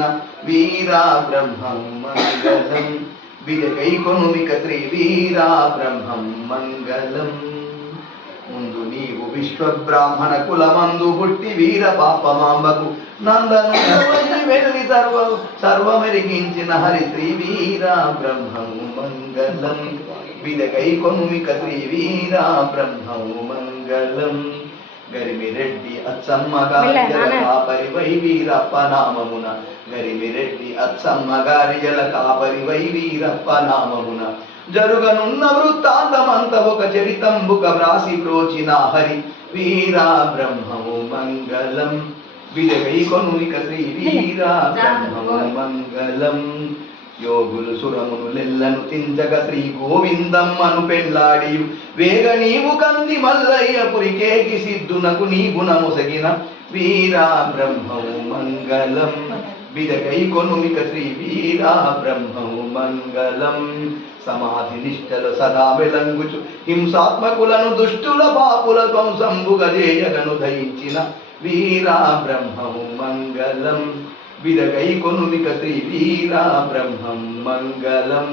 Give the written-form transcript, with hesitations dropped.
వెలిగించిన వీరా బ్రహ్మం మంగళం విజగై కొనుమిక శ్రీ వీరా బ్రహ్మం మంగళం. ముందు నీవు విశ్వబ్రాహ్మణ కులమందు పుట్టి వీర పాపమాంబకు నందను వెళ్ళి సర్వమెరిగించిన హరి శ్రీ వీరా బ్రహ్మం మంగళం విదగై కొనుమిక శ్రీ వీరా బ్రహ్మం మంగళం. గరిమిరెడ్డి అచ్చమ్మ గారి కాపరి వై వీరప్ప నామమున గరిమిరెడ్డి అచ్చమ్మ గారి జల కాపరి వై వీరప్ప నామమున జరుగనున్న వృత్తాంతమంత ఒక చరితంబుక వ్రాసి ప్రోచిన హరి వీరా బ్రహ్మము మంగళం విజగై కొనుమిక శ్రీ వీరా బ్రహ్మము మంగళం. యోగులు సురమును లెల్లను తింజగ శ్రీ గోవిందమ్మను పెళ్ళాడియు వేగ నీవు కంది మల్లయ్య పురికేకి సిద్ధునకు నీ గుణముసగిన వీరా బ్రహ్మము మంగళం విదగై కొనుమిక శ్రీ వీరా బ్రహ్మము మంగళం. సమాధి నిష్టలు సదా వెలంగుచు హింసాత్మకులను దుష్టుల పాపుల ధ్వంసంబుగజేయగను దయించిన వీరా బ్రహ్మము మంగళం విదగై కొనుమిక శ్రీ వీరా బ్రహ్మం మంగళం.